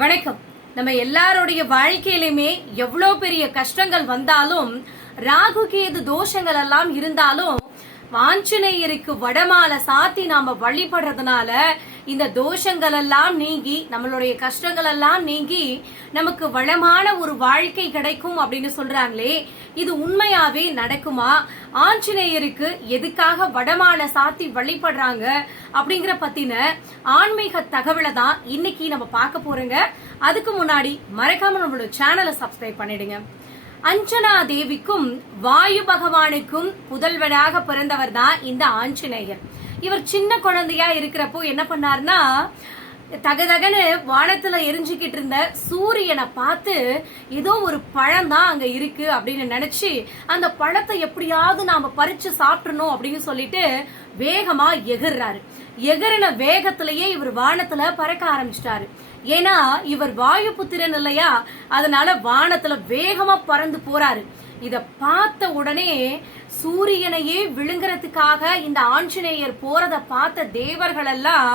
வணக்கம். நம்ம எல்லாருடைய வாழ்க்கையிலுமே எவ்வளவு பெரிய கஷ்டங்கள் வந்தாலும், ராகு கேது தோஷங்கள் எல்லாம் இருந்தாலும், ஆஞ்சநேயருக்கு வடமாலை சாத்தி நாம வழிபடுறதுனால இந்த தோஷங்கள் எல்லாம் நீங்கி, நம்மளுடைய கஷ்டங்கள் எல்லாம் நீங்கி நமக்கு வளமான ஒரு வாழ்க்கை கிடைக்கும் அப்படின்னு சொல்றாங்களே, இது உண்மையாவே நடக்குமா? ஆஞ்சநேயருக்கு எதுக்காக வடமாலை சாத்தி வழிபடுறாங்க அப்படிங்கிற பத்தின ஆன்மீக தகவலை தான் இன்னைக்கு நம்ம பார்க்க போறோங்க. அதுக்கு முன்னாடி மறக்காம நம்மளோட சேனலை சப்ஸ்கிரைப் பண்ணிடுங்க. அஞ்சனா தேவிக்கும் வாயு பகவானுக்கும் புதல்வராக பிறந்தவர் தான் இந்த ஆஞ்சநேயர். இவர் சின்ன குழந்தையா இருக்கிறப்போ என்ன பண்ணார்னா, தகதகன்னு வானத்துல எரிஞ்சுக்கிட்டு இருந்த சூரியனை பார்த்து ஏதோ ஒரு பழம் தான் அங்க இருக்கு அப்படின்னு நினைச்சு அந்த பழத்தை எப்படியாவது நாம பறிச்சு சாப்பிடணும் அப்படின்னு சொல்லிட்டு வேகமா எகிர்றாரு. எகிரின வேகத்திலேயே இவர் வானத்துல பறக்க ஆரம்பிச்சிட்டாரு. ஏன்னா இவர் வாயு புத்திரன் இல்லையா, அதனால வானத்துல வேகமா பறந்து போறாரு. இத பார்த்த உடனே சூரியனையே விழுங்குறதுக்காக இந்த ஆஞ்சநேயர் போறத பார்த்த தேவர்கள் எல்லாம்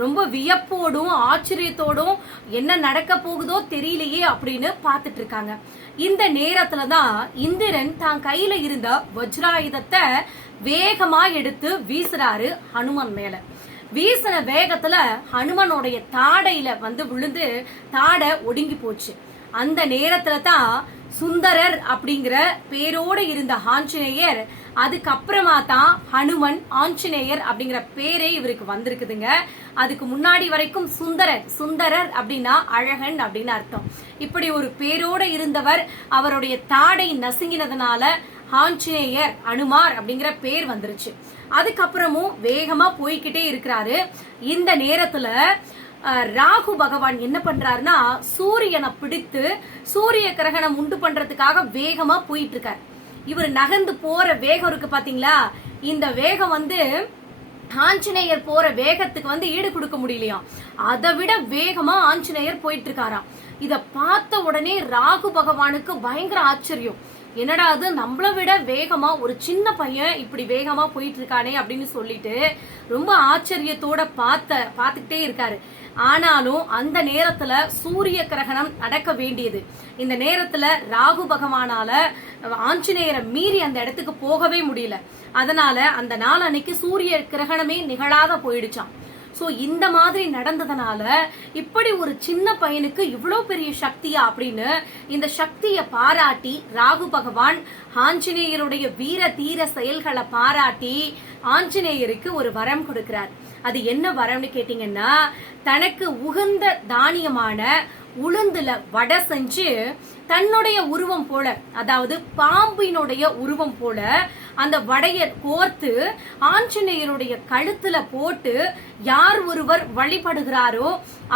ரொம்ப வியப்போடும் ஆச்சரியத்தோடும் என்ன நடக்க போகுதோ தெரியலையே அப்படின்னு பார்த்துட்டு இருக்காங்க. இந்த நேரத்துலதான் இந்திரன் தான் கையில இருந்த வஜ்ராயுதத்தை வேகமா எடுத்து வீசுறாரு ஹனுமன் மேல. வீசின வேகத்துல ஹனுமனுடைய தாடையில வந்து விழுந்து தாடை ஒடுங்கி போச்சு. அந்த நேரத்துல தான் சுந்தரர் அப்படிங்கிற பேரோட இருந்த ஆஞ்சநேயர், அதுக்கப்புறமா தான் ஹனுமன் ஆஞ்சநேயர் அப்படிங்கிற பேரே இவருக்கு வந்திருக்குதுங்க. அதுக்கு முன்னாடி வரைக்கும் சுந்தரர் அப்படின்னா அழகன் அப்படின்னு அர்த்தம். இப்படி ஒரு பேரோட இருந்தவர் அவருடைய தாடை நசுங்கினதுனால ஆஞ்சநேயர் அனுமார் அப்படிங்கிற பேர் வந்துருச்சு. அதுக்கப்புறமும் வேகமா போய்கிட்டே இருக்கிறாரு. இந்த நேரத்துல ராகு பகவான் என்ன பண்றாருன்னா, சூரியனை பிடித்து சூரிய கிரகணம் உண்டு பண்றதுக்காக வேகமா போயிட்டு இருக்காரு. இவர் நகர்ந்து போற வேகம் இருக்கு பாத்தீங்களா, இந்த வேகம் வந்து ஆஞ்சநேயர் போற வேகத்துக்கு வந்து ஈடு கொடுக்க முடியலையா, அதை விட வேகமா ஆஞ்சநேயர் போயிட்டு இருக்காராம். இத பார்த்த உடனே ராகு பகவானுக்கு பயங்கர ஆச்சரியம். என்னடா அது, நம்மள விட வேகமா ஒரு சின்ன பையன் இப்படி வேகமா போயிட்டு இருக்கானே அப்படின்னு சொல்லிட்டு ரொம்ப ஆச்சரியத்தோட பார்த்துக்கிட்டே இருக்காரு. ஆனாலும் அந்த நேரத்துல சூரிய கிரகணம் நடக்க வேண்டியது. இந்த நேரத்துல ராகு பகவானால ஆஞ்சநேயரை மீறி அந்த இடத்துக்கு போகவே முடியல. அதனால அந்த நாள் அன்னைக்கு சூரிய கிரகணமே நிகழாத போயிடுச்சான். சோ இந்த மாதிரி நடந்ததுனால இப்படி ஒரு சின்ன பையனுக்கு இவ்வளவு பெரிய சக்தியா அப்படின்னு இந்த சக்தியை பாராட்டி ராகு பகவான் ஆஞ்சநேயருடைய வீர தீர செயல்களை பாராட்டி ஆஞ்சநேயருக்கு ஒரு வரம் கொடுக்கிறார். அது என்ன வரம்னு கேட்டீங்கன்னா, தனக்கு உகந்த தானியமான உளுந்துல வடை செஞ்சு தன்னுடைய உருவம் போல, அதாவது பாம்பினுடைய உருவம் போல அந்த வடைய கோர்த்து ஆஞ்சநேயருடைய கழுத்துல போட்டு யார் ஒருவர் வழிபடுகிறாரோ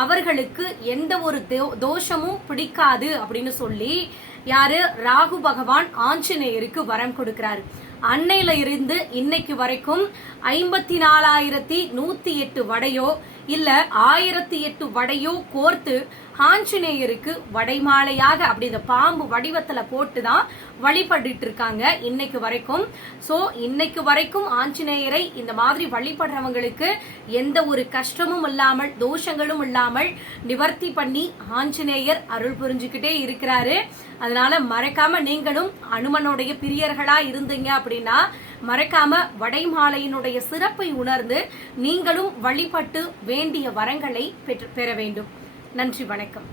அவர்களுக்கு எந்த ஒரு தோஷமும் பிடிக்காது அப்படின்னு சொல்லி யாரு ராகு பகவான் ஆஞ்சநேயருக்கு வரம் கொடுக்கிறாரு. அன்னையில இருந்து இன்னைக்கு வரைக்கும் 54,108 வடையோ இல்ல 1008 வடையோ கோர்த்து ஆஞ்சநேயருக்கு வடைமாலையாக அப்படி இந்த பாம்பு வடிவத்துல போட்டுதான் வழிபட்டு இருக்காங்க இன்னைக்கு வரைக்கும். சோ இன்னைக்கு வரைக்கும் ஆஞ்சநேயரை இந்த மாதிரி வழிபடுறவங்களுக்கு எந்த ஒரு கஷ்டமும் இல்லாமல் தோஷங்களும் இல்லாமல் நிவர்த்தி பண்ணி ஆஞ்சநேயர் அருள் புரிஞ்சுக்கிட்டே இருக்கிறாரு. அதனால மறக்காம நீங்களும் அனுமனுடைய பிரியர்களா இருந்தீங்க அப்படின்னா மறக்காம வடைமாலையினுடைய சிறப்பை உணர்ந்து நீங்களும் வழிபட்டு வேண்டிய வரங்களை பெற வேண்டும். நன்றி, வணக்கம்.